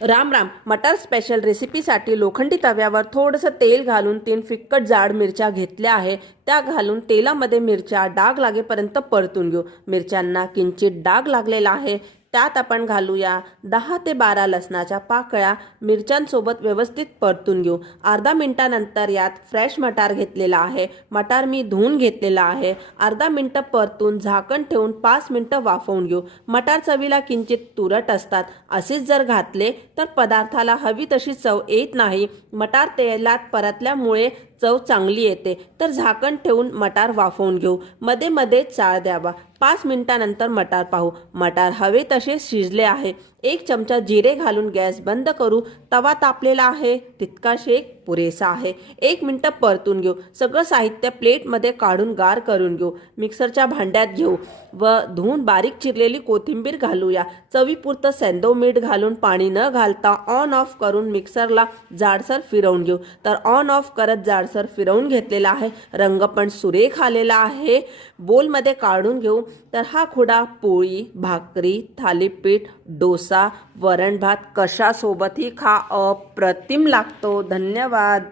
राम राम. मटार स्पेशल रेसिपीसाठी लोखंडी तव्यावर थोडंसं तेल घालून 3 फिक्कट जाड मिरच्या घेतल्या आहे. त्या घालून तेलामध्ये मिरच्या डाग लागेपर्यंत परतून घेऊ. मिरच्यांना किंचित डाग लागलेला आहे. त्यात आपण घालूया 10 ते 12 लसणाच्या पाकळ्या. मिरच्यांसोबत व्यवस्थित परतून घेऊ. अर्धा मिनिटानंतर यात फ्रेश मटार घेतलेला आहे. मटार मी धुवून घेतलेला आहे. अर्धा मिनिट परतून झाकण ठेवून 5 मिनिटं वाफवून घेऊ. मटार चवीला किंचित तुरट असतात. असेच जर घातले तर पदार्थाला हवी तशी चव येत नाही. मटार तेलात परतल्यामुळे चव चांगली येते. तर झाकण ठेवून मटार वाफवून घेऊ. मध्ये मध्ये चाळ द्यावा. 5 मिनिटानंतर मटार पाहू. मटार हवे तसे शिजले आहे. 1 चमचा जिरे घालून गॅस बंद करू. तवा तापलेला आहे. तितका शेक पुरेसा आहे. 1 मिनिट परतून घेऊ. सगळं साहित्य प्लेटमध्ये काढून गार करून घेऊ. मिक्सरच्या भांड्यात घेऊ व धुवून बारीक चिरलेली कोथिंबीर घालूया. चवीपुरतं सेंधव मीठ घालून पाणी न घालता ऑन ऑफ करून मिक्सरला जाडसर फिरवून घेऊ. तर ऑन ऑफ करत जाडसर फिरवून घेतलेला आहे. रंग पण सुरेख आलेला आहे. बोलमध्ये काढून घेऊ. तर हा खुडा पोळी, भाकरी, थालीपीठ, डोसा, वरण भात कशासोबतही खा, अप्रतिम लागतो. धन्यवाद.